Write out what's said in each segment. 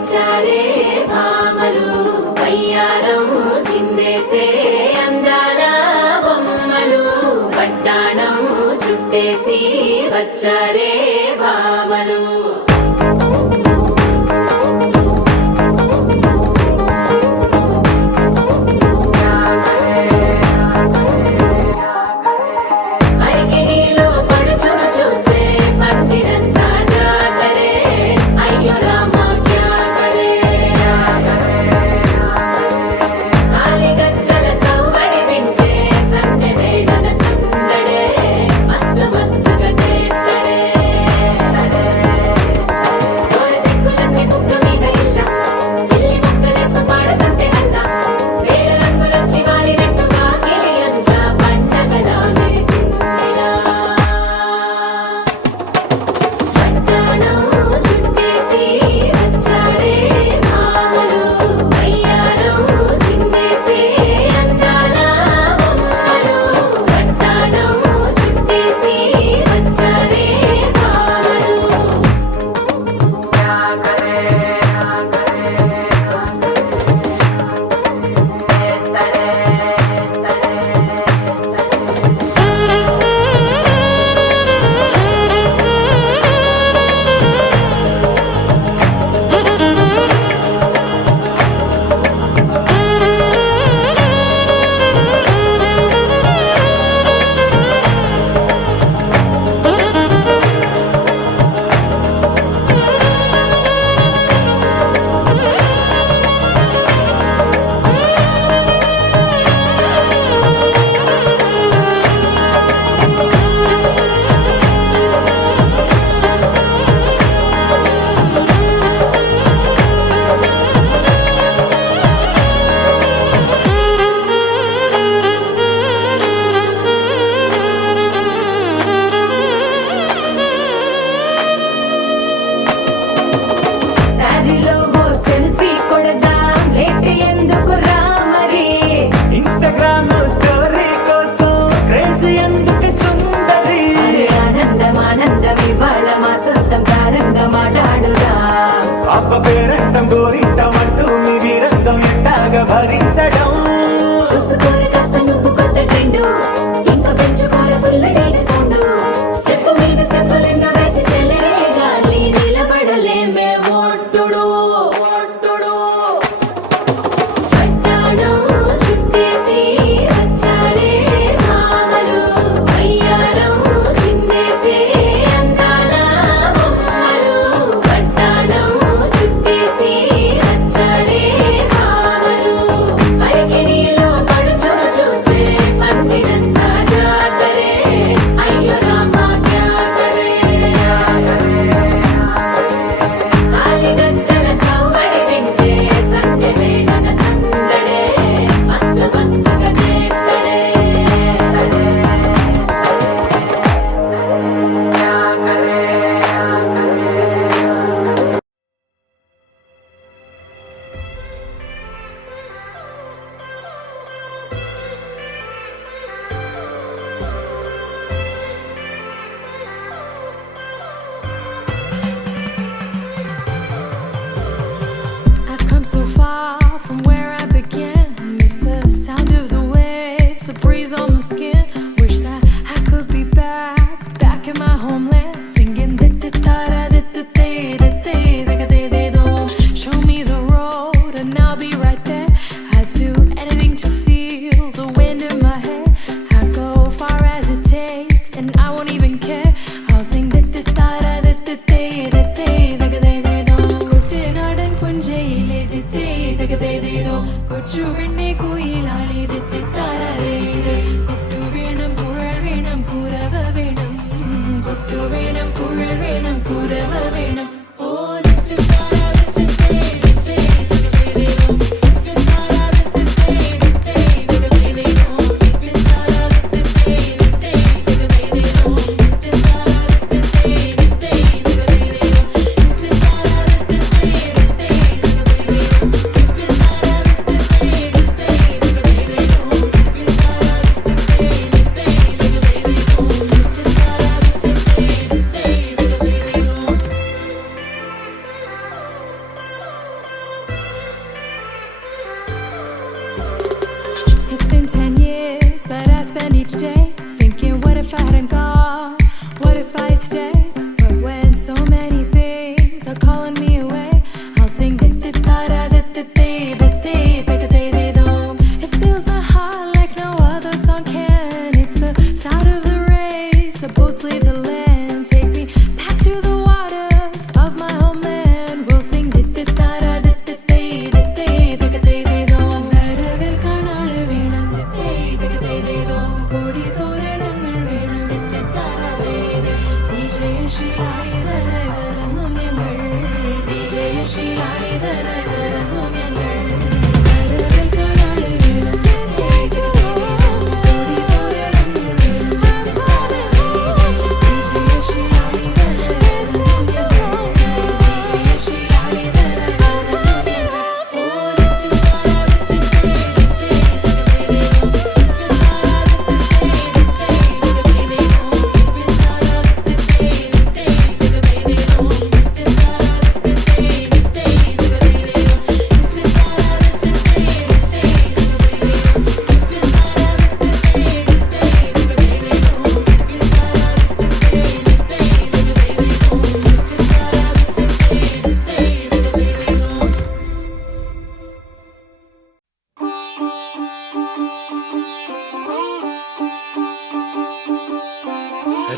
వచ్చారే భామలు వయ్యారం చిందేసే అందాల బొమ్మలు పట్టాణం చుట్టేసి వచ్చారే భామలు breeze on my skin. Wish that I could be back in my homeland, singing show me the road and I'll be right there. I'd do anything to feel the wind in my hair. I'd go far as it takes and I won't even care. I'll sing കുട്ടനാടൻ പുഞ്ചയിലെ കൊച്ചു പെണ്ണെ കുയിലാളി കൊട്ടു വേണം കുഴൽ വേണം കുരവ വേണം കൊട്ടു വേണം കുഴൽ വേണം കുരവ വേണം. It's been 10 years, but I spend each day thinking, what if I hadn't gone? What if I stayed? But when so many things are calling me away, I'll sing it fills my heart like no other song can. It's the sound of the rays, the boats leave the land. Take me back to the waters of my homeland. We'll sing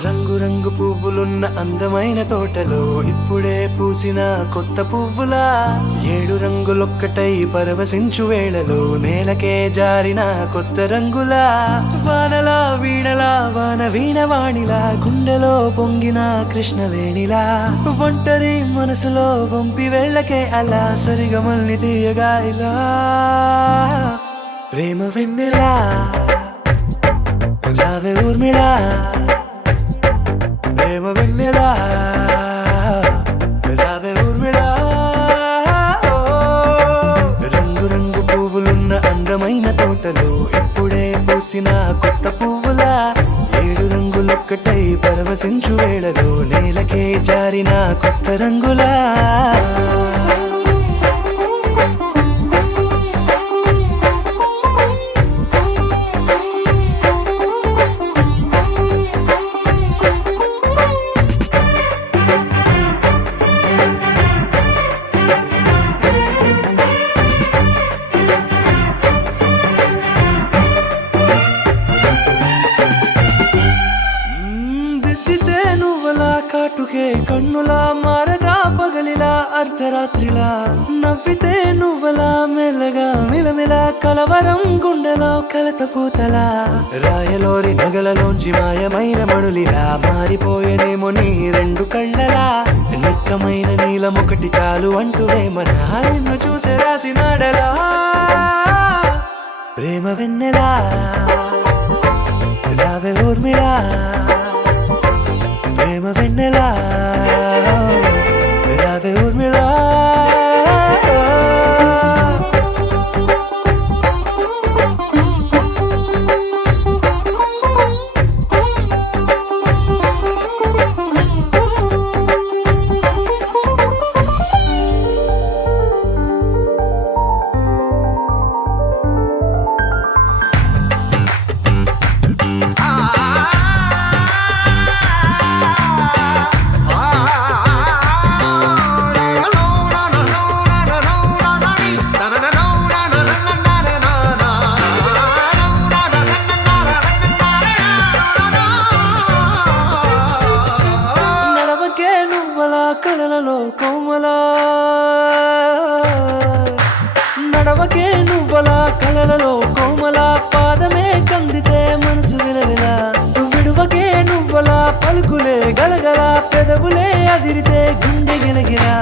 రంగు రంగు పువ్వులున్న అందమైన తోటలో ఇప్పుడే పూసిన కొత్త పువ్వులా 7 రంగులొక్కటై పరవశించు వేళలో నేలకే జారిన కొత్త రంగులా వానలా వీణలా వాన వీణవాణిలా గుండెలో పొంగిన కృష్ణవేణిలా ఒంటరి మనసులో వంపి వెళ్ళకే అలా సరిగమల్ని తీయగా ఇలా ప్రేమ వెన్నెలా రావే ఊర్మిళా ప్రేమ వెన్నెలా రావే ఊర్మిళా రంగు రంగు పువ్వులున్న అందమైన తోటలో ఇప్పుడే పూసిన కొత్త పువ్వులా 7 రంగులొక్కటై పరవశించు వేళలో నేలకే జారిన కొత్త రంగులా కాటుకే కన్నులా మారదా పగలిలా అర్ధరాత్రిలా నవ్వితే నువ్వలా మెల్లగా మిలమిలా కలవరం గుండెలో కలత పూతలా రాయలోరి నగలలోంచి మాయమైన మణులిలా మారిపోయేనేమో నీ 2 కళ్ళలా నిక్కమైన నీలమొకటి చాలు అంటూ వేమనా నిన్ను చూసే రాసినాడలా ప్రేమ వెన్నెలా రావే ఊర్మిళా ప్రేమ వెన్నెలా రావే ఊర్మిళా గలగల పెదవులే అదిరితే గుండె గిలగిలా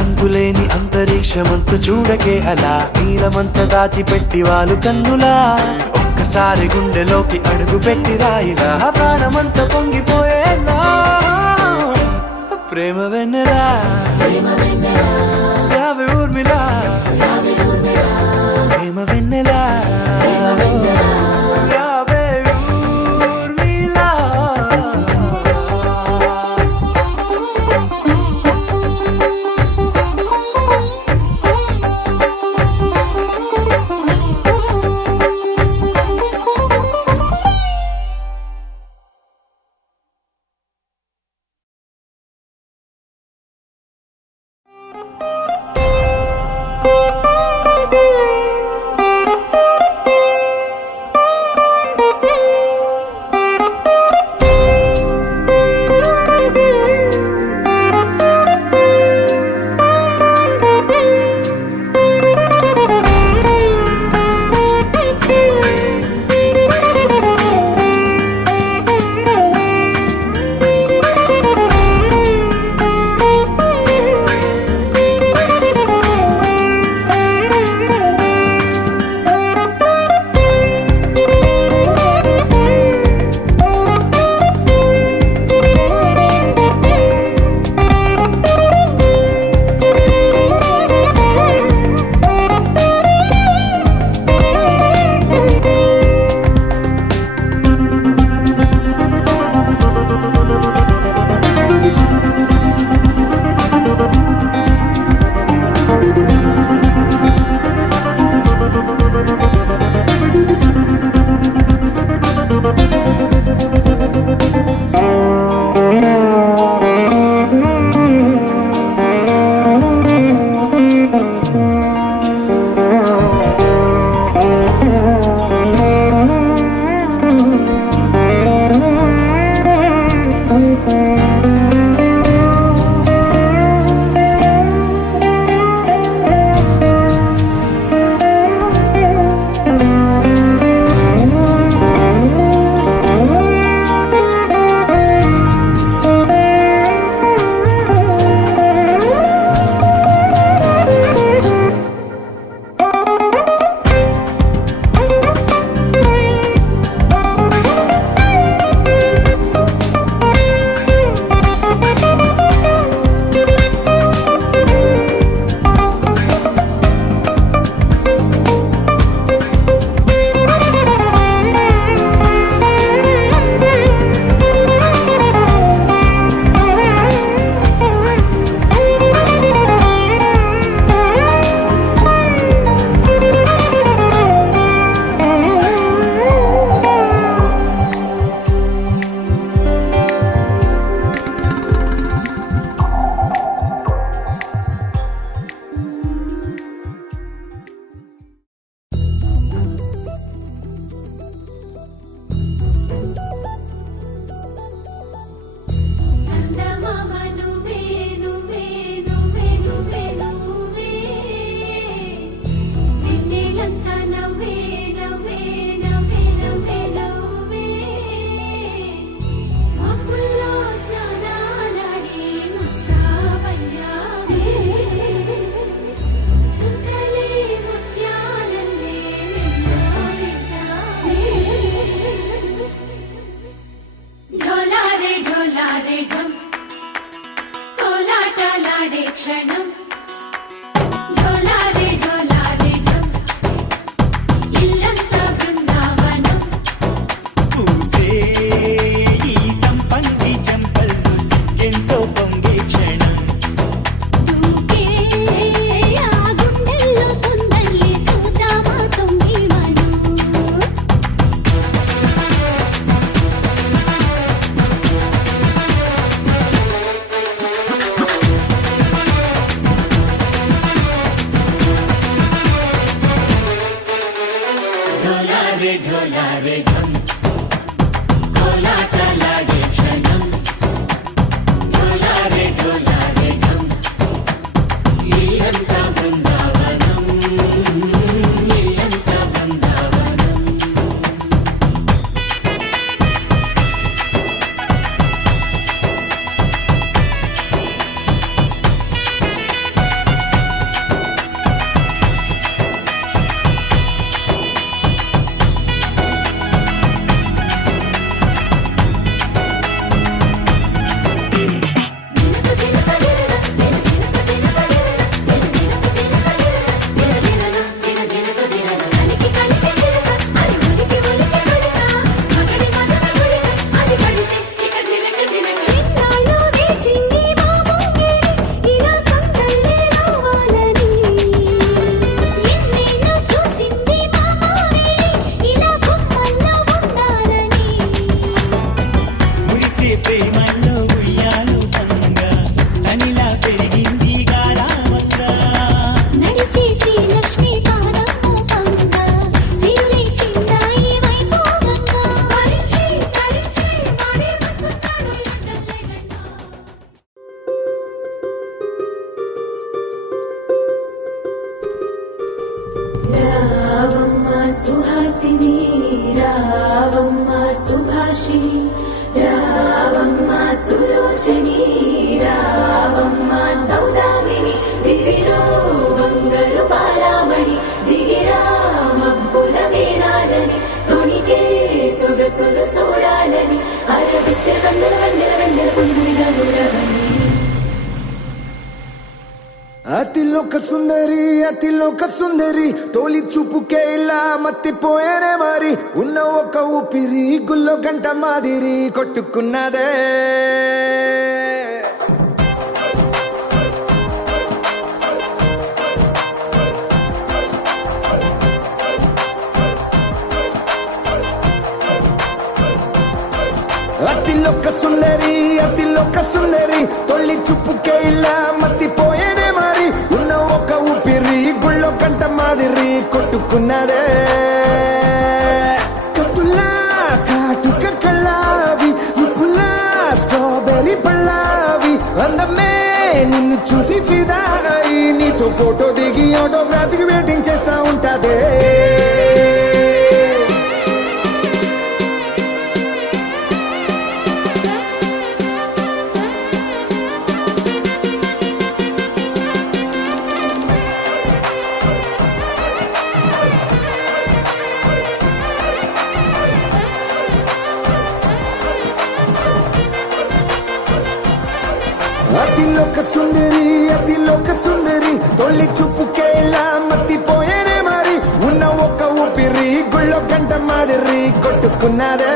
అంతులేని అంతరిక్షమంతు చూడకే అలా నీలమంత దాచిపెట్టి వాళ్ళు కన్నులా ఒక్కసారి గుండెలోకి అడుగు పెట్టి రాయిలా ప్రాణమంత పొంగిపోయేలా ప్రేమ వెన్నెలా యావే ఊర్మిళ ప్రేమ వెన్నెలా యావే ఊర్మిళ క్షణం ఢోలారే ఢోలారే ఢం ఇల్లంతా బృందావనం పూసే ఈ సంపంగి చెంపల్లో సిగ్గెంతో పొంగే క్షణం దూకే ఆ గుండెల్లో తొందల్లి చూద్దామా తొంగి మను సుభాషిణి రావమ్మ సులోచని రావమ్మ సౌదామిని దివిలో బంగారు బాలామణి దిగిరా మబ్బుల మేనాలని తొణికే సొగసులు చూడాలని అరవిచ్చే వందల వందల వందల పుండునిగా గురవని అతిలోక సుందరి తోలి చూపుకే ఇలా మత్తిపోయేనే మరి ఉన్న ఒక ఊపిరి గుల్లో గంట మాదిరి కొట్టుకున్నదే అతిలోక సుందరి తొలి చూపుకే ఇలా మత్తిపోయేనే మరి ఉన్న ఒక ఊపిరి గుళ్ళో గంట మాదిరి కొట్టుకున్నదే కత్తులా కాటుక కళ్ళావి ఇప్పులా స్ట్రాబెర్రీ పళ్ళావి అందమే నిన్ను చూసి ఫిదా అయి నీతో ఫోటో దిగి ఆటోగ్రాఫీకి వెయిటింగ్ చేస్తా ఉంటాదే అతిలోక సుందరి తొలి చూపుకే ఇలా మత్తిపోయేనే మరి ఉన్న ఒక ఊపిరి గుళ్ళో గంట మాదిరి కొట్టుకున్నదే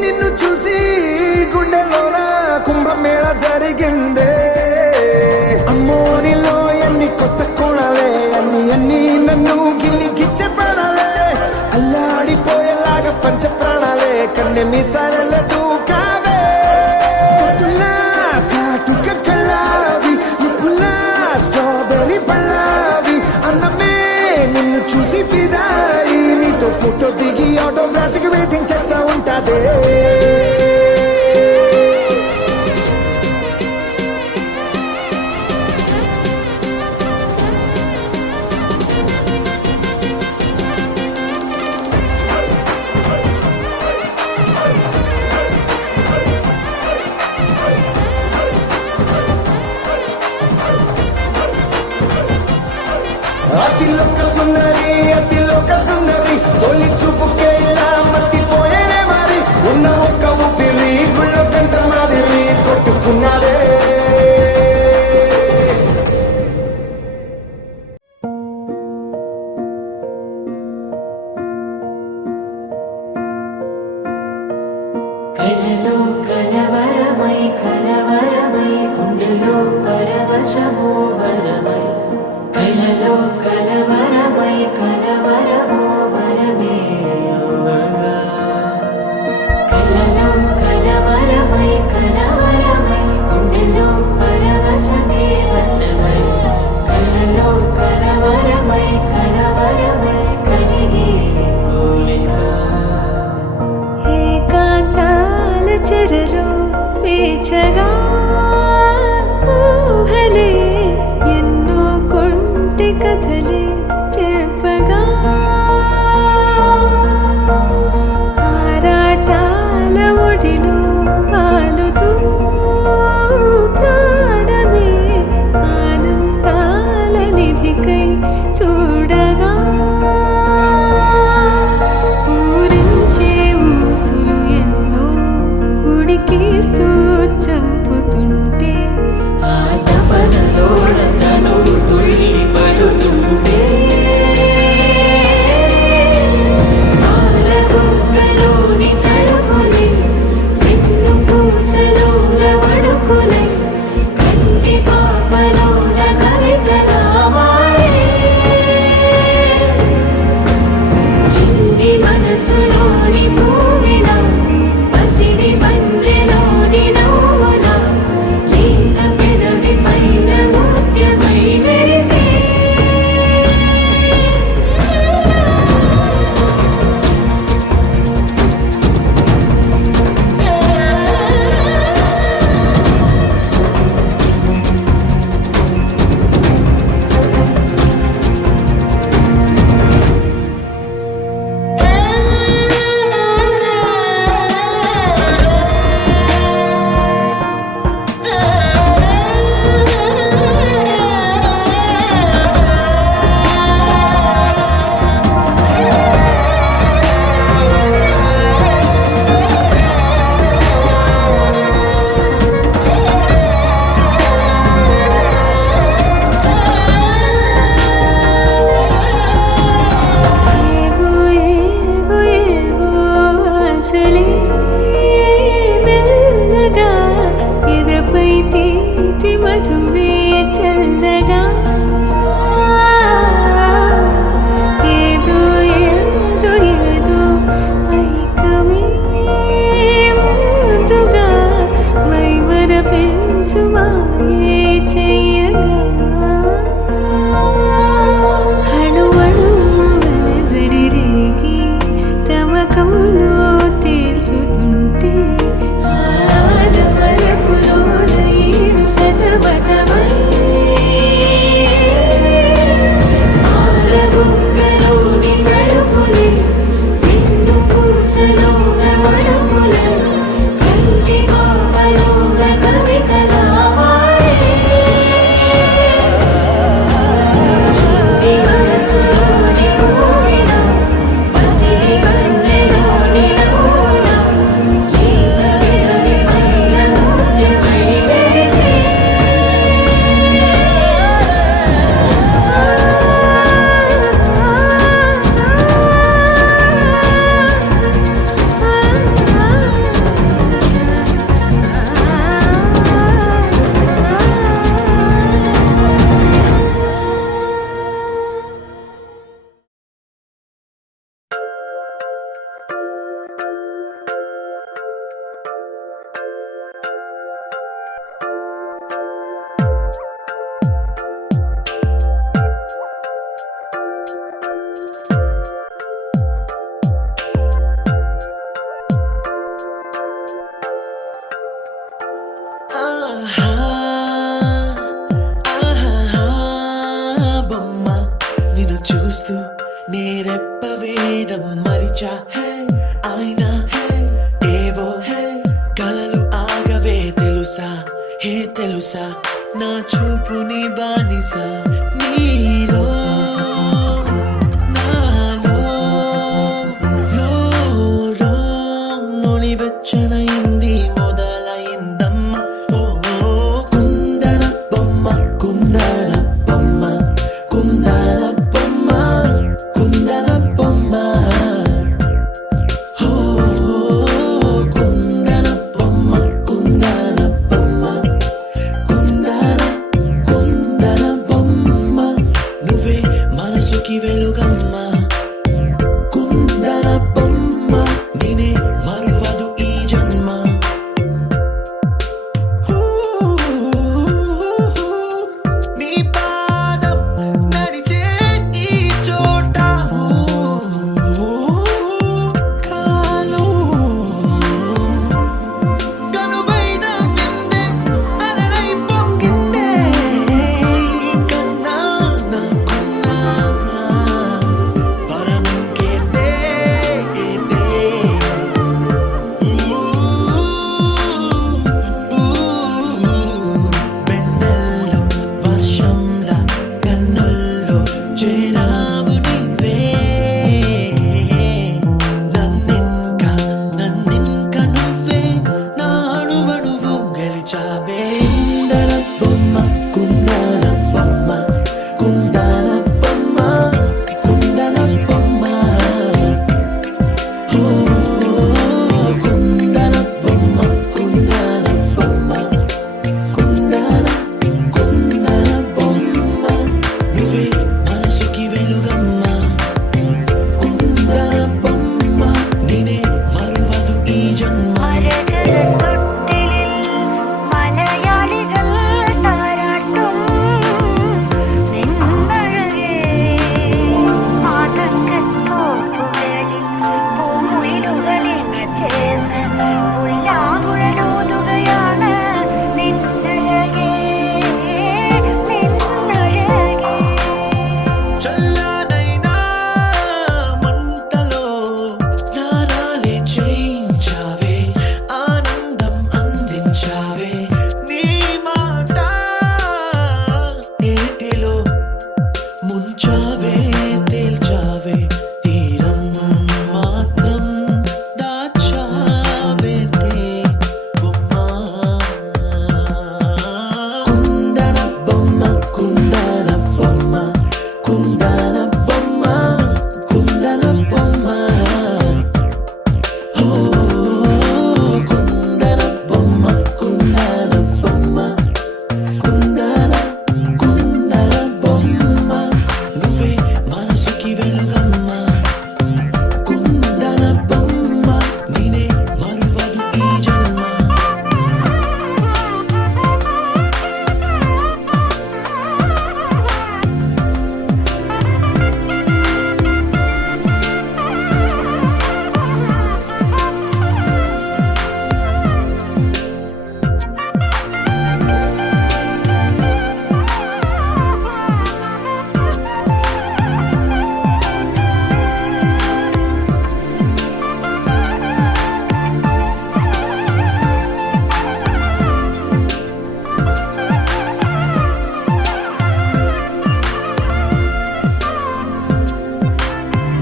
నిన్ను చూసి గుండెలోన కుంభమేళ జరిగిందే అమ్మో నీలో ఎన్ని కొత్త కోణాలే అన్ని నన్ను గిల్లికిచ్చే ప్రాణాలే అల్లాడిపోయేలాగా పంచ ప్రాణాలే కన్నె మీసాల దూకావే కాటుక కళ్ళావి ఇప్పులా స్ట్రాబెర్రీ పళ్ళావి అందమే నిన్ను చూసి ఫిదాయి నీతో ఫోటో దిగి ఆటోగ్రాఫీకి వెయిటింగ్ చేస్తా ఉంటాదే అతిలోక సుందరి తొలి చూపుకే ఇలా మత్తిపోయేనే మరి ఉన్న ఒక్క ఊపిరి గుళ్ళో గంట మాదిరి కొట్టుకున్నదే కలలో కలవరమై గుండెలో పరవశమో వరమై కలలో కలవరమై వరమే యువగా కలలో కలవరమై గుండెలో పరవశమే వశమై కలలో కలవరమై కలిగే కోరిక ఏకాంతాల చెరలో స్వేచ్ఛగా ఊహలే ఎన్నో కొంటి కథలే చూస్తూ నేరెప్ప వేయడం మరిచా అయినా ఏవో కలలు ఆగవే తెలుసా తెలుసా నా చూపు నీ బానిసా నీలో నాలో లోలో నొని వెచ్చనైంది మొదలైందమ్మ ఓ కుందన బొమ్మ కుందన బొమ్మ కుందన బొమ్మ కుందన బొమ్మ ఓ కుందన బొమ్మ కుందన బొమ్మ కుందన బొమ్మ నువ్వే మనసుకి వెలుగమ్మ కుందన బొమ్మ నేనే మరువదు ఈ జన్మ నీ పాదం నడిచే ఈ చోట కాలం కనువైన విందే అలలై పొంగిందే కన్నా నాకున్నా వరమింకేదే వెన్నెల్లో వర్షంలా కన్నుల్లో చేరావు నీవే నన్నింక నువ్వే నా అణువణువు గెలిచావే కుందన బొమ్మ కుందన బొమ్మ కుందన బొమ్మ కుందన బొమ్మ ఓ కుందన బొమ్మ కుందన బొమ్మ కుందన బొమ్మ నువ్వే మనసుకి వెలుగమ్మ కుందన బొమ్మ నేనే మరువదు ఈ జన్మ മലയാളികൾ താരാട്ടും നിന്നഴകേ ആതങ്കത്തോപ്പുകളിൽ പൂമുയിലുകളിൽ ചേർന്ന് ഉല്ലാകുഴലൂതുകയാണ് നിന്നഴകേ നിന്നഴകേ చల్లనైనా మంటలో స్నానాలే చేయించావే ఆనందం అందించావే నీ మాట ఏటిలో ముంచావే తేల్చావే తీరం మాత్రం దాచావేంటే బొమ్మ కుందన బొమ్మ కుందన బొమ్మ కుందన బొమ్మ కుందన బొమ్మ ఓ కుందన బొమ్మ కుందన బొమ్మ కుందన బొమ్మ నువ్వే మనసుకి వెలుగమ్మ కుందన బొమ్మ నేనే మరువదు ఈ జన్మ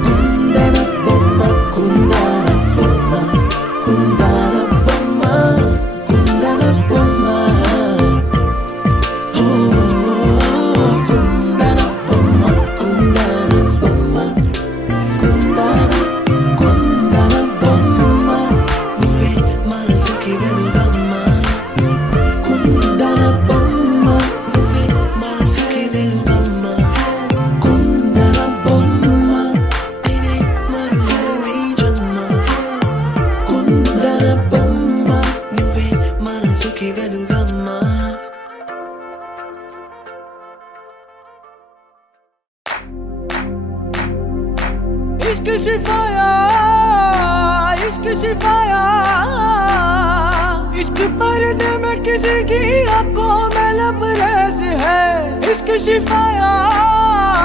కుందన బొమ్మ కుందన బొమ్మ కుందన బొమ్మ కుందన బొమ్మ ఓ కుందన బొమ్మ కుందన బొమ్మ కుందన బొమ్మ నువ్వే మనసుకి వెలుగమ్మ కుందన బొమ్మ నువ్వే మనసుకి వెలుగమ్మ కుందన బొమ్మ నేనే మరువదు ఈ జన్మ కుందన బొమ్మ నువ్వే మనసుకి వెలుగమ్మ इश्क शिफाया इश्क पर्दे में किसी की आंखों में लबरेज है इश्क शिफाया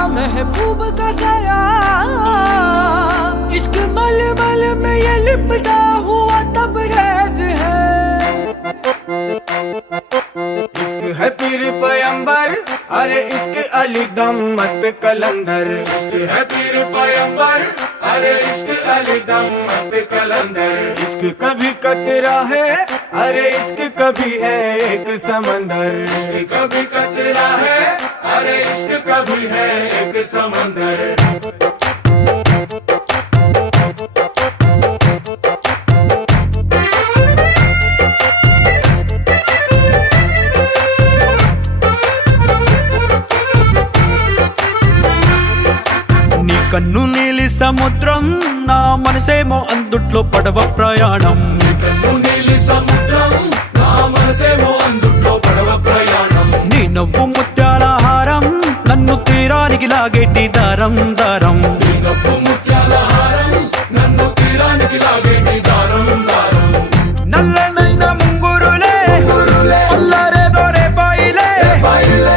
महबूब का साया इश्क मल मल में ये लिपटा हुआ तबरेज है इश्क है पीर पैगंबर अरे इश्क अली दम मस्त कलंदर इश्क है पीर पैगंबर अरे इश्क अली दम मस्त कलंदर इश्क कभी कतरा है अरे इश्क कभी है एक समंदर इश्क कभी कतरा है अरे इश्क कभी है एक समंदर కన్ను నీలి సముద్రం నా మనసేమో అందుట్లో పడవ ప్రయాణం కన్ను నీలి సముద్రం నా మనసేమో అందుట్లో పడవ ప్రయాణం నీ నవ్వు ముత్యాల హారం నన్ను తీరానికి లాగేటి దారం దారం నీ నవ్వు ముత్యాల హారం నన్ను తీరానికి లాగేటి దారం దారం నల్లనైన ముంగురులే అల్లారేదో రేపాయిలే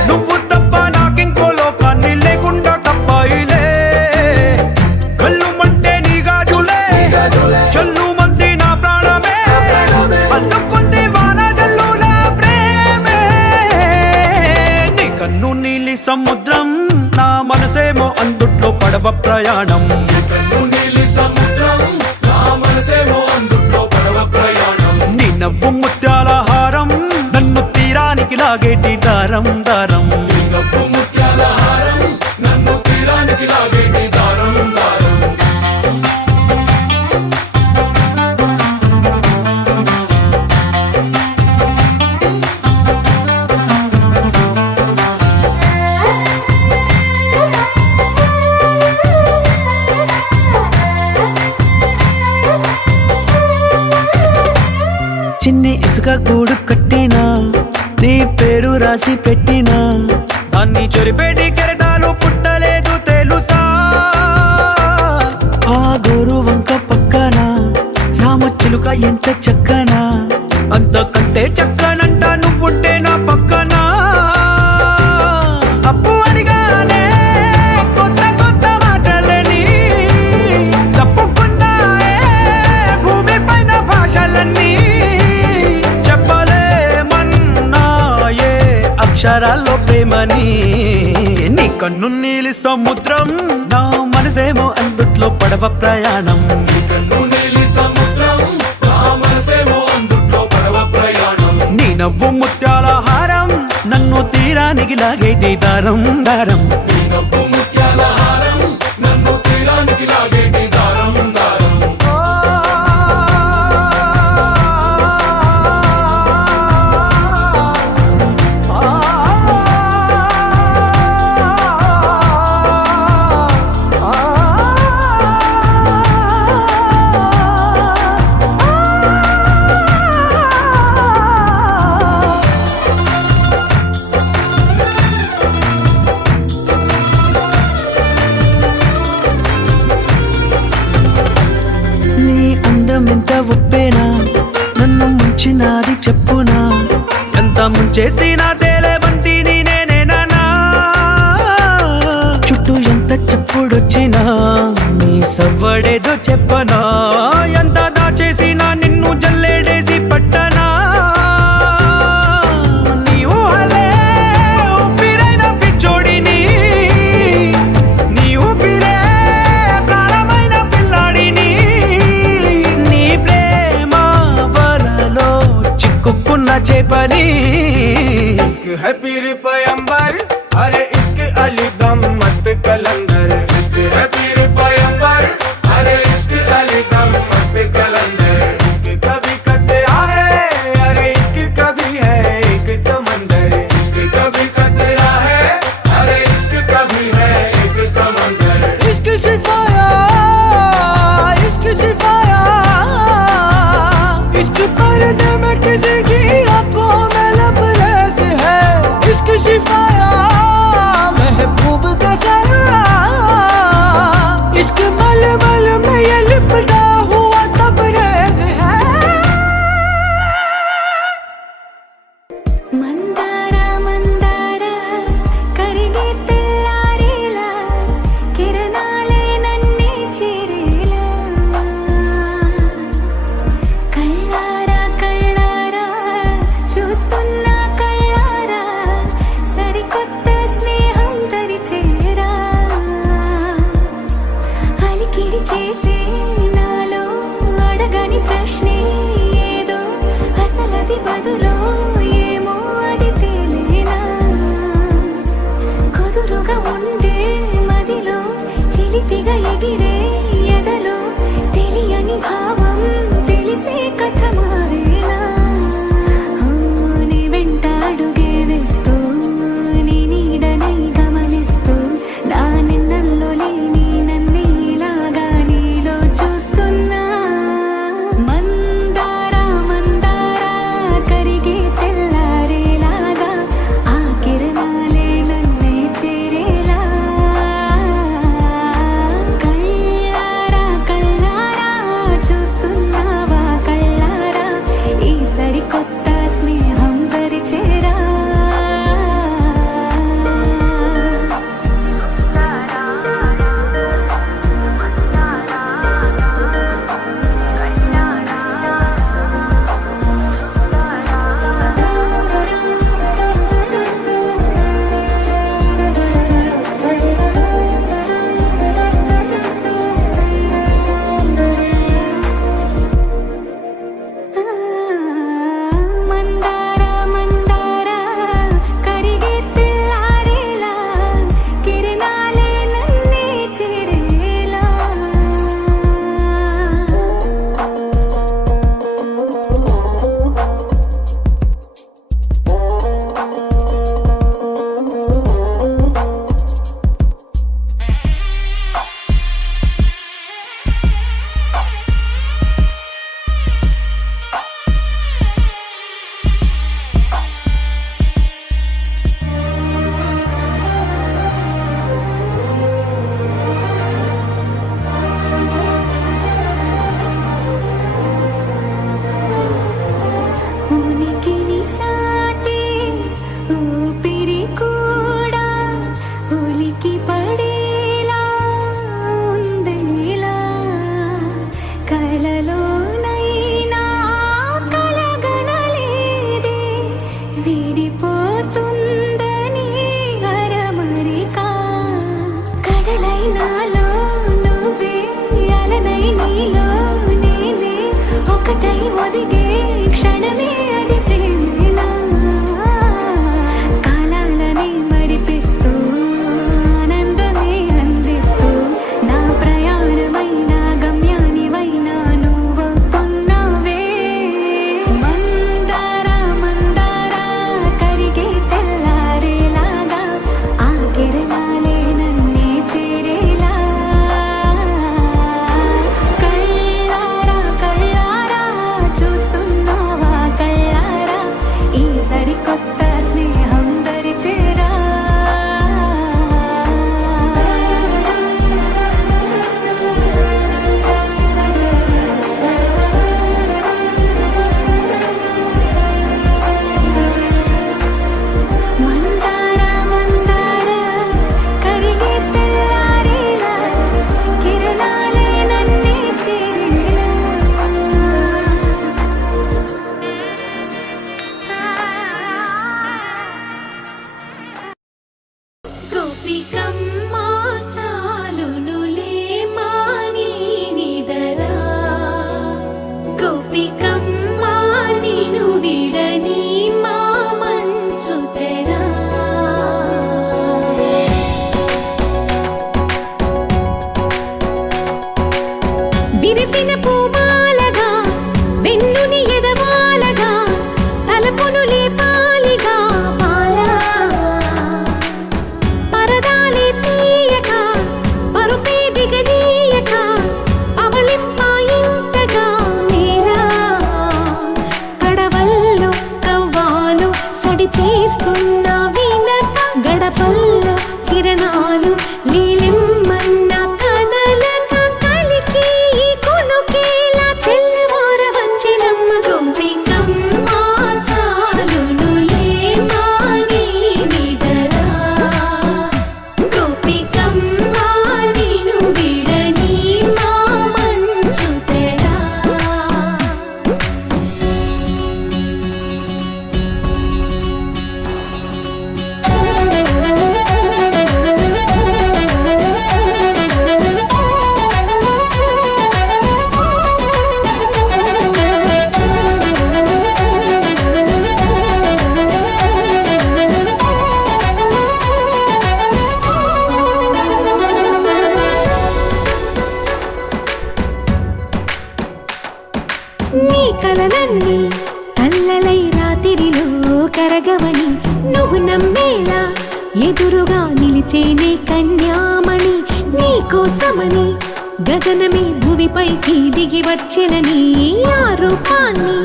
నువ్వు తప్ప నాకింకో లోకాన్ని లేకుండా కప్పాయిలే చల్లు మంది నా ప్రాణమే పల్లుకుంది వాన జల్లుల ప్రేమే నీ కన్ను నీలి సముద్రం నా మనసేమో అందుట్లో పడవ ప్రయాణం కన్ను నీలి సముద్రం నా మనసేమో అందుట్లో పడవ ప్రయాణం నీ నవ్వు ముత్యాల హారం నన్ను తీరానికి లాగేటి దారం దారం నీ నవ్వు ముత్యాల హారం నన్ను తీరానికి లాగేటి దారం దారం చిన్ని ఇసుక గూడు కట్టినా నీ పేరు రాసి పెట్టినా దాన్ని చొరిపేటి కెరటాలు పుట్టలేదు తెలుసా ఆ గోరు వంక పక్కన రామచిలుక ఎంత చక్కనా అంతకంటే చక్కనంట నువ్వుంటే నా పక్కన అప్పు అడిగానే కొత్త కొత్త మాటలని తప్పుకున్నాయే భూమి పైన భాషలన్నీ చెప్పలేమన్నాయే అక్షరాల్లో ప్రేమని నీ కన్ను నీలి సముద్రం నా మనసేమో అందుట్లో పడవ ప్రయాణం కన్ను నీలి సముద్రం నా మనసేమో అందుట్లో పడవ ప్రయాణం నీ నవ్వు ముత్యాల హారం నన్ను తీరానికి లాగేటి దారం దారం నీ నవ్వు ముత్యాల హారం నన్ను తీరానికి లాగేటి దారం దారం ఎంత ఒప్పేనా నన్ను ముంచినాది చెప్పునా ఎంత ముంచేసినా తేలేవంతి నేనేనా చుట్టూ ఎంత చెప్పుడొచ్చినా నీ సవ్వడేదో చెప్పనా ఎంత దాచేసినా నిన్ను జల్లేడేసి పట్టనా నీ ఊహలే ఊపిరైన పిచ్చోడిని నీ ఊపిరే ప్రాణమైన పిల్లాడిని నీ ప్రేమ వలలో చిక్కుకున్న చేపని इश्क है पीर पैगंबर अरे इश्क अली दम मस्त कलंदर इश्क है पीर पैगंबर अरे इश्क अली दम मस्त कलंदर इश्क कभी कतरा है अरे इश्क कभी है एक समंदर इश्क कभी कतरा है अरे इश्क कभी है एक समंदर इश्क शिफाया इश्क शिफाया इश्क पर्दे में किसी की आंखों में लबरेज है इश्क शिफाया చేసే నాలో అడగని ప్రశ్నే ఏదో అసలది బదులో ఏమో అది తేలేనా కుదురుగా ఉండే మదిలో చిలిపిగా ఎగిరే ఎదలో తెలియని భావం తెలిసే కథ మారేనా నీ వెంట అడుగే వేస్తూ నీ నీడనై గమనిస్తూ నా నిన్నల్లో లేని నన్నే ఇలాగా నీలో చూస్తున్నా మందారా మందారా కరిగే తెల్లారేలాగా ఆ కిరణాలే నన్నే చేరేలా కళ్ళారా కళ్ళారా చూస్తున్నావా కళ్ళారా ఈ సరికొత్త స్నేహం పరిచేరా మందారా మందారా కరిగే తెల్లారేలా కిరణాలే నన్నే చేరేలా ఉనికిని సాటి ఊపిరి కూడా ఉలికి పడేలా ఉందేలా కలలోనైనా కలగనలేదే విడిపోతుందని అరమరికా కడలై నాలో నువ్వే అలనై నీలో నేనే ఒకటై ఒదిగే క్షణమే అది ప్రేమేనా కాలాలనే మరిపిస్తూ ఆనందమే అందిస్తూ నా ప్రయాణమైన గమ్యానివైనా నువ్వవుతున్నావే మందారా మందారా కరిగే తెల్లారేలాగా ఆ కిరణాలే నన్నే చేరేలా కళ్ళారా కళ్ళారా చూస్తున్నావా కళ్ళారా ఈ సరికొత్త స్నేహం దరిచేరా మందారా మందారా కరిగే తెల్లారేలా కిరణాలే నన్నే చేరేలా గోపికమ్మ చాలునులే మాని నిదరా గోపికమ్మ నిను విడని మా మంచు తెరా విరిసిన పూమాలగా వెన్నుని ఎదవాలగా తలపును లేపాలిగా మాలా పరదాలే తీయక పరుపే దిగనీయక అవలింపాయింతగా నేరా కడవల్లో కవ్వాలు సడి చేస్తున్న వినత గడపల్లో కిరణాలు లీలిమ్మన్న కదలక కలికి ఈ కొనుకే కలలన్నీ కల్లలై రాత్రిలో కరగవని నువ్వు నమ్మేలా ఎదురుగా నిలిచేనే కన్యామణి నీకోసమని గగనమే భువిపైకి దిగి వచ్చెనని ఆ రూపాన్ని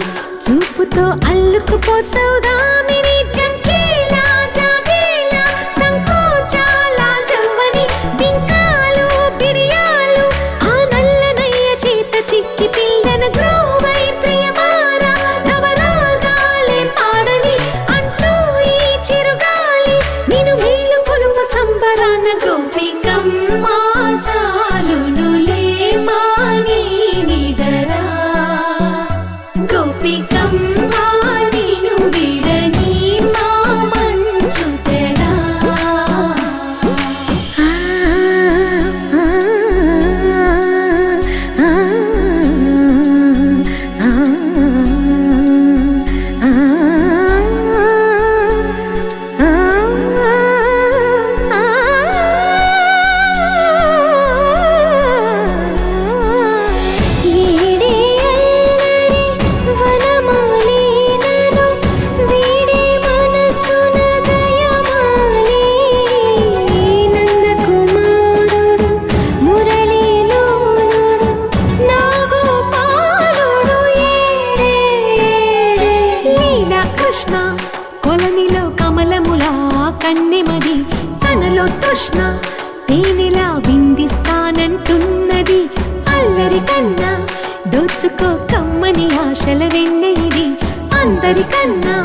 చూపుతో అల్లుకుపోసౌదామిని జంకేలా జాగేలా సంకోచాల జవ్వని బింకాలు బిరియాలు ఆ నల్లనయ్య చేత చిక్కి పిల్లన గ్రోవై ప్రియమారా నవరాగాలే పాడని అంటూ ఈ చిరుగాలి నిన్ను మేలు కొలుపు సంబరాన గోపికమ్మ చాలునులే మాని నిదరా గోపికమ్మ నిన్ను విడని మా మంచు తెరా కొలనిలో కమలములా కన్నెమది తనలో తృష్ణ తేనెలా విందిస్తానంటున్నది అల్లరి కన్నా దోచుకో కమ్మని ఆశల వెన్నెయిది అందరికన్నా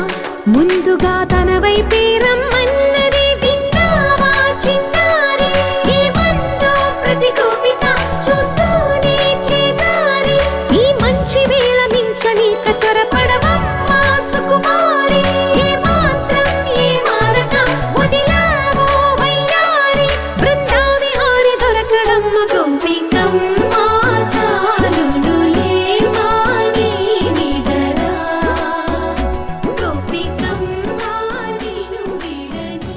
ముందుగా తన వైపే రమ్మన్నది విన్నావా చిన్నారి ఏమందో ప్రతి గోపిక చూస్తూనే చేజారి ఈ మంచి వేళ మించని కతరపడవమ్మా సుకుమారి ఏ మాత్రం ఏ మారక వదిలావో వయ్యారి బృందావిహారి దొరకడమ్మ గోపికమ్మ చాలునులే మాని నిదరా గోపికమ్మ నిన్ను విడని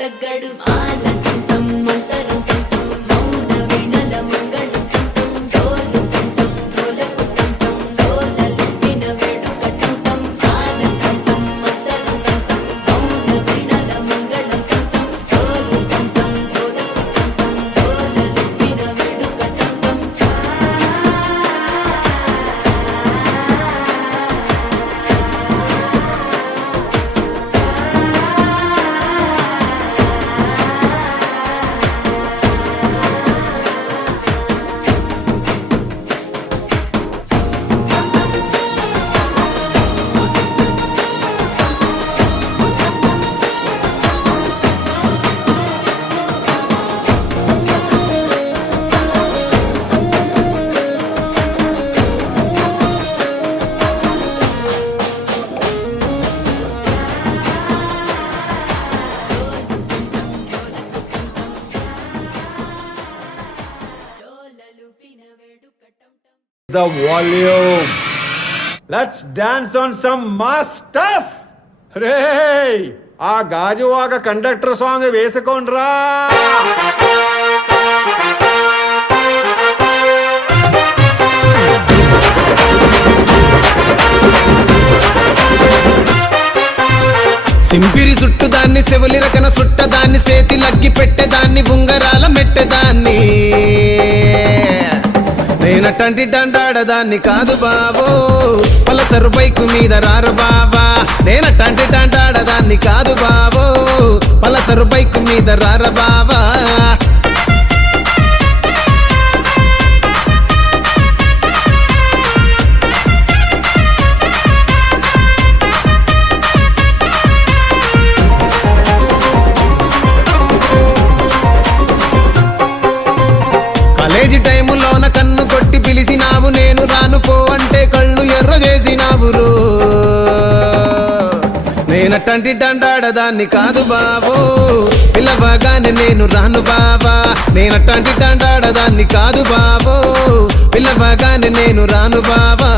తగ్గడు ఆనందం మంతరం తంతం మౌన వీణల మంగళం తంతం డోలు తంతం డోలకు తంతం డోలలు విన వేడుక తంతం ఆనందం మంతరం తంతం మౌన వీణల మంగళం తంతం డోలు తంతం డోలకు తంతం డోలలు విన వేడుక తంతం The volume. Let's dance on some mass stuff. Hey, ఆ గాజువాక కండక్టర్ సాంగ్ వేసుకోండ్రా. సింపిరి చుట్టుదాన్ని సెవలి రకన సుట్టదాన్ని సేతి లగ్గి పెట్టేదాన్ని ఉంగరాల మెట్టేదాన్ని నేనటంటి డండాడదాన్ని కాదు బావో పలసరు బైకు మీద రారు బావా నేనటంటి డండాడదాన్ని కాదు బావో పలసరు బైకు మీద రార బావా కాలేజీ టైములోన కన్ను కొట్టి పిలిచినావు నేను రాను పో అంటే కళ్ళు ఎర్ర చేసినావు రో నేనటంటి డండాడదాన్ని కాదు బావో పిల్లవగానే నేను రాను బావా నేనటంటి డండాడదాన్ని కాదు బావో పిల్లవగానే నేను రాను బావా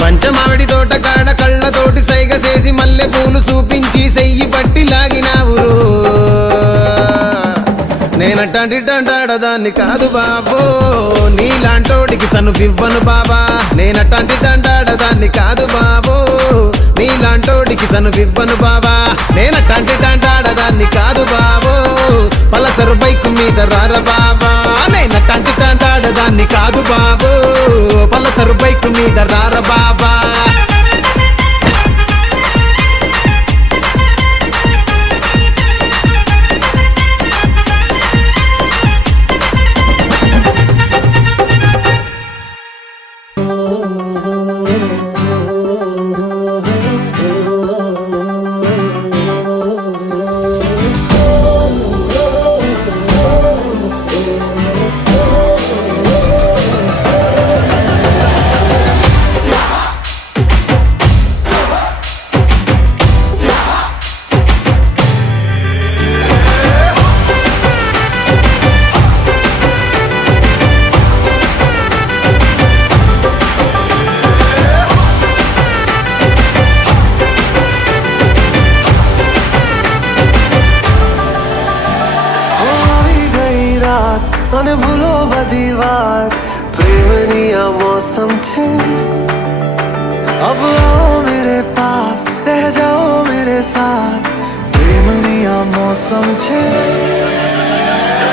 పంచమావిడి తోట కాడ కళ్ళతోటి సైగ చేసి మల్లె పూలు చూపించి సెయ్యి పట్టి లాగినావు నేనటంటి డండాడదాన్ని కాదు బాబో నీలాంటోడికి సనువివ్వను బాబా నేనటంటి డండాడదాన్ని కాదు బాబో నీలాంటోడికి సనువివ్వను బాబా నేనటంటి డండాడదాన్ని కాదు బాబో పలసరు బైకు మీద రార బాబా నేనటంటి డండాడదాన్ని కాదు బాబో పలసరు బైకు మీద రార బాబా અને ભૂલો બધી વાત પ્રેમની આ મૌસમ છે अब आओ मेरे पास रह जाओ मेरे साथ प्रेमनी आ मौसम छे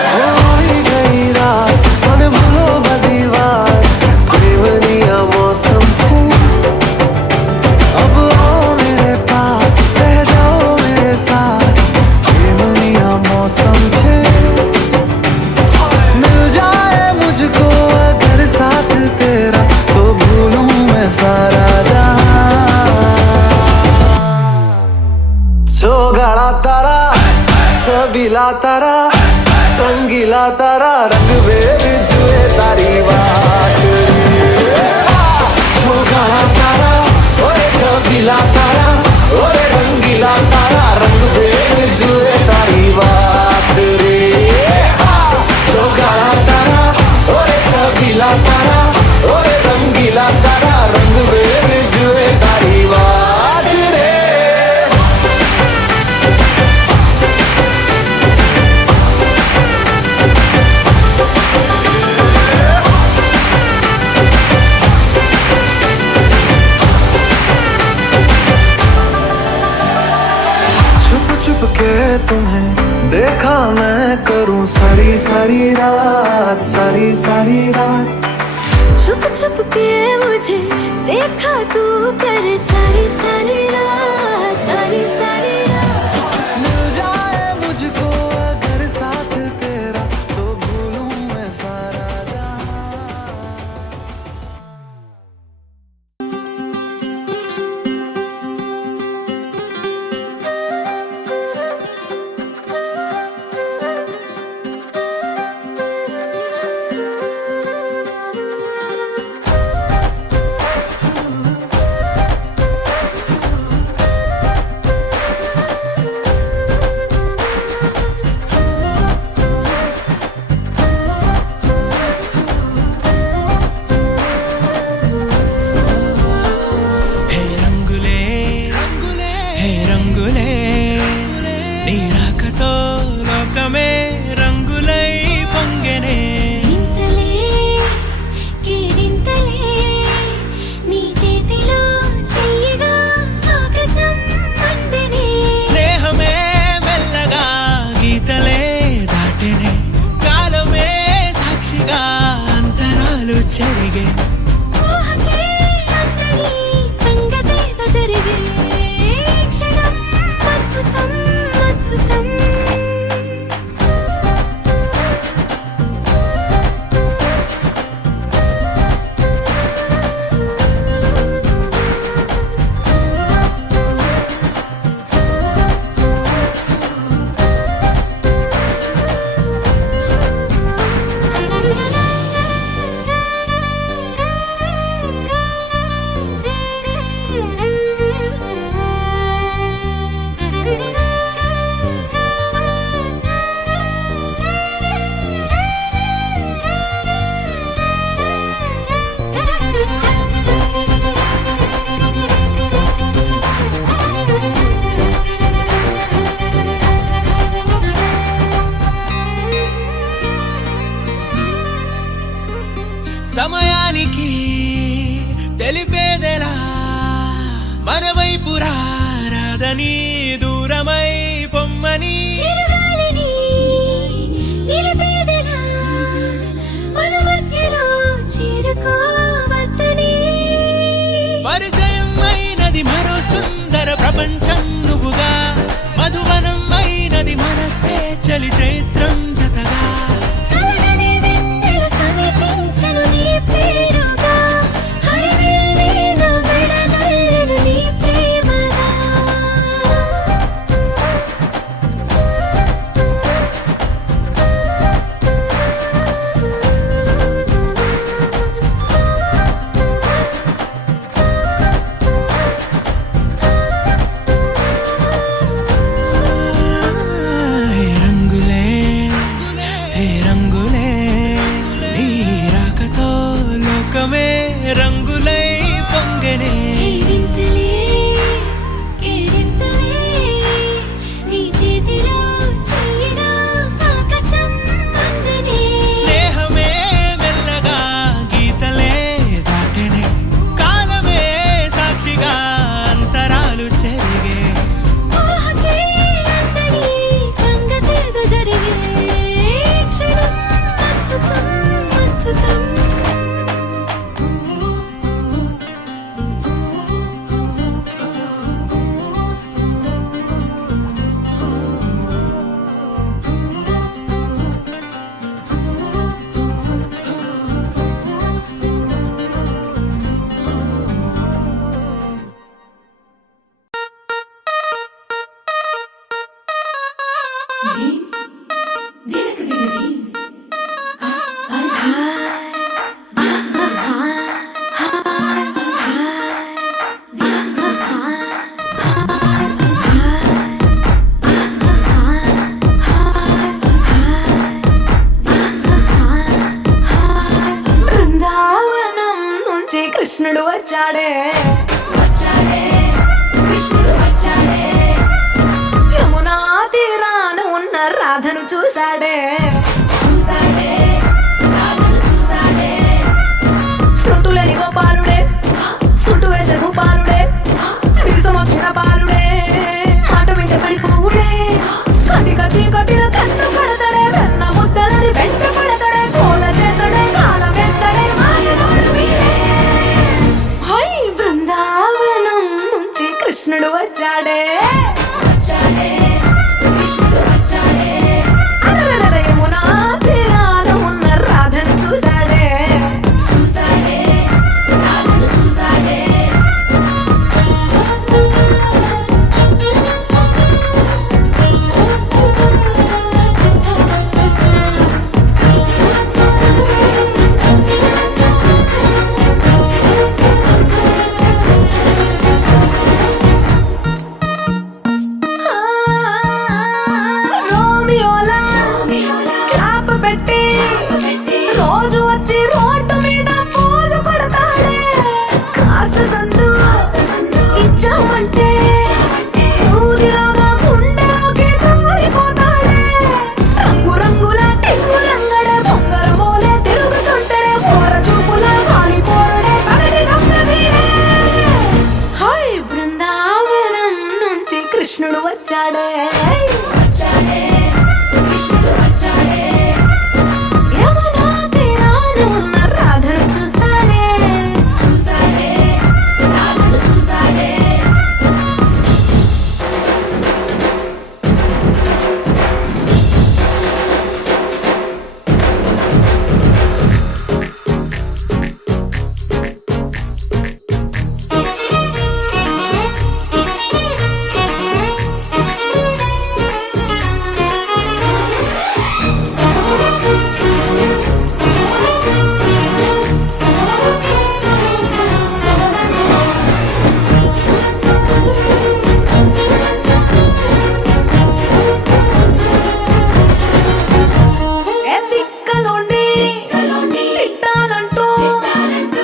होई गई रात અને ભૂલો બધી વાત પ્રેમની આ मौसम छे अब आओ मेरे पास रह जाओ मेरे साथ प्रेमनी आ मौसम छे मिल जाए मुझको अगर साथ तेरा तो भूलूं मैं सारा गाड़ा तारा छबीला तारा रंगीला तारा रंग बेर जुए तारी बात गाड़ा तारा ओरे छबीला तारा ओरे रंगीला तारा रंग बेर के तुम्हें देखा मैं करूं सारी सारी रात, सारी सारी रात। छुप छुप के मुझे देखा तू कर सारी सारी रात, सारी सारी रात। मिल जाए मुझको अगर साथ तेरा तो भूलूं मैं सारा जहां। హే రంగులే హే రంగులే నీ రాకతో లోకమే రంగులై పొంగెనే వింతలే కేరింతలే నీ చేతిలో చెయ్యగా ఆకాశం అందెనే స్నేహమే మెల్లగా గీతలే దాటెనే కాలమే సాక్షిగా అంతరాలు చెరిగే ఊహకే అందని సంగతేదో జరిగే క్షణం అద్భుతం అద్భుతం సమయానికి తెలిపేదెలా మన వైపు రాదని దూరమై పొమ్మని చిరుగాలిని నిలిపేదెలా మన మధ్యలో చేరుకోవద్దని పరిచయం అయినది మరో సుందర ప్రపంచం నువ్వుగా మధువనం అయినది మనసే చలి చైత్రం జతగా కలగని వెన్నెల సమీపించను నీ పేరుగా హరివెల్లి నా మెడనల్లెను నీ ప్రేమగా హే రంగులే హే రంగులే నీ రాకతో లోకమే రంగులై పొంగెనే హే వింతలే కేరింతలే నీ చేతిలో చెయ్యగా ఆకాశం అందెనే స్నేహమే మెల్లగా గీతలే దాటెనే కాలమే సాక్షిగా అంతరాలు చెరిగే ఊహకే అందని సంగతేదో జరిగే క్షణం అద్భుతం అద్భుతం బృందావనం నుంచి కృష్ణుడు వచ్చాడే కృష్ణుడు వచ్చాడే యమునా తీరాన ఉన్న వచ్చాడే వచ్చాడే కృష్ణుడు వచ్చాడే యమునా తీరాన ఉన్న రాధను చూసాడే చూసాడే రాధను చూసాడే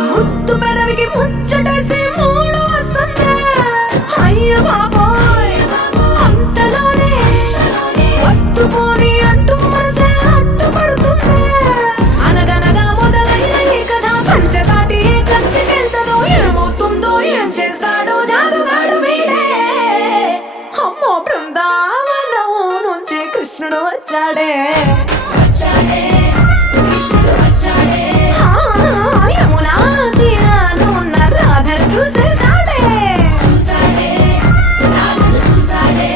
ముద్దు పెదవికి ముచ్చటేసి మూడు వస్తుంది అయ్య బాబోయ్ అంతలోనే పట్టుకొని అంటూ మనసే అడ్డుపడుతుంది అనగనగా మొదలైన ఈ కథ పంచదాటి కంచికెళ్తదో ఏమవుతుందో ఏం చేస్తాడో జాదుగాడు వీడే అమ్మో బృందావనం నుంచి కృష్ణుడు వచ్చాడే వచ్చాడే కృష్ణుడు వచ్చాడే యమునా తీరాన ఉన్న రాధను చూసేసాడే చూసాడే రాధను చూసాడే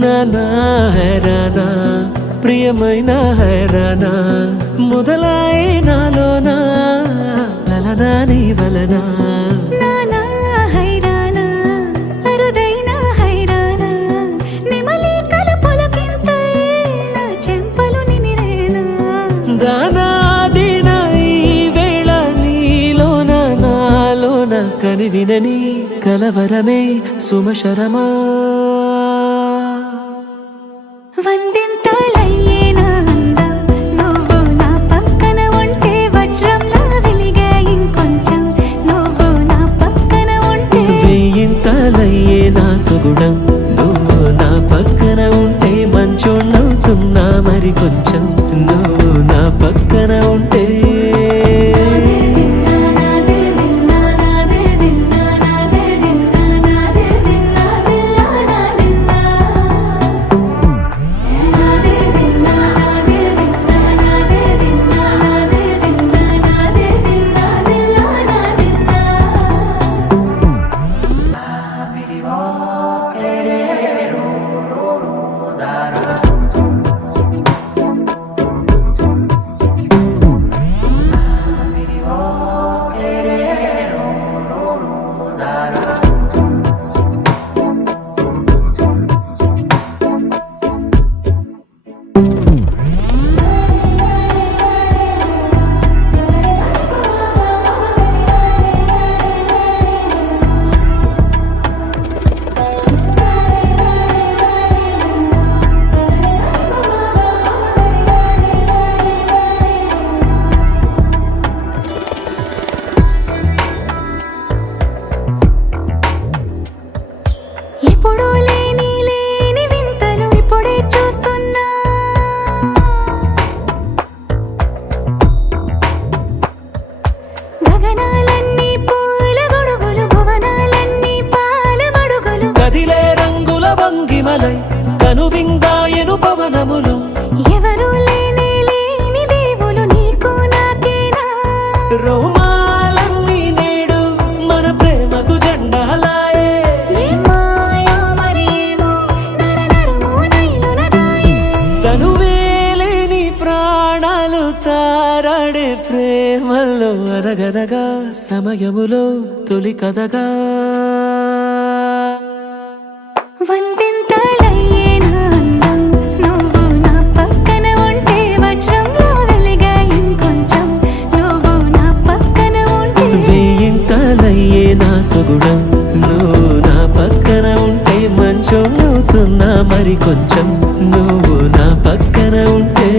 నానా హైరానా ప్రియమైన హైరానా మొదలాయి నాలోనా లలనా నీ వలనా నానా హైరానా అరుదైన హైరానా నెమలి కలపులకింతై నా చెంపలు నిమిరేనా దానాదిన ఈ వేళ నీలోన నాలోన కనివినని కలవరమే సుమశరమా వందింతలయ్యేనా అందం నువ్వు నా పక్కన ఉంటే వజ్రంలా వెలిగే ఇంకొంచెం నువ్వు నా పక్కన ఉంటే వేయింతలయ్యే నా సుగుణం నువ్వు నా పక్కన ఉంటే మంచోళ్ళవుతున్నా మరి కొంచెం నువ్వు నా పక్కన ఉంటే నాదే తనువేలేని ప్రాణాలు తారాడే ప్రేమల్లో అరగరగా సమయములో తొలి కథగా వందింతలయ్యేనా అందం నువ్వు నా పక్కన ఉంటే వజ్రంలో వెలిగా ఇంకొంచెం నువ్వు నా పక్కన ఉంటే వేయింతలయ్యే నా సొగుడం నువ్వు నా పక్కన ఉంటే మంచం అవుతున్నా మరి కొంచెం నువ్వు నా పక్కన ఉంటే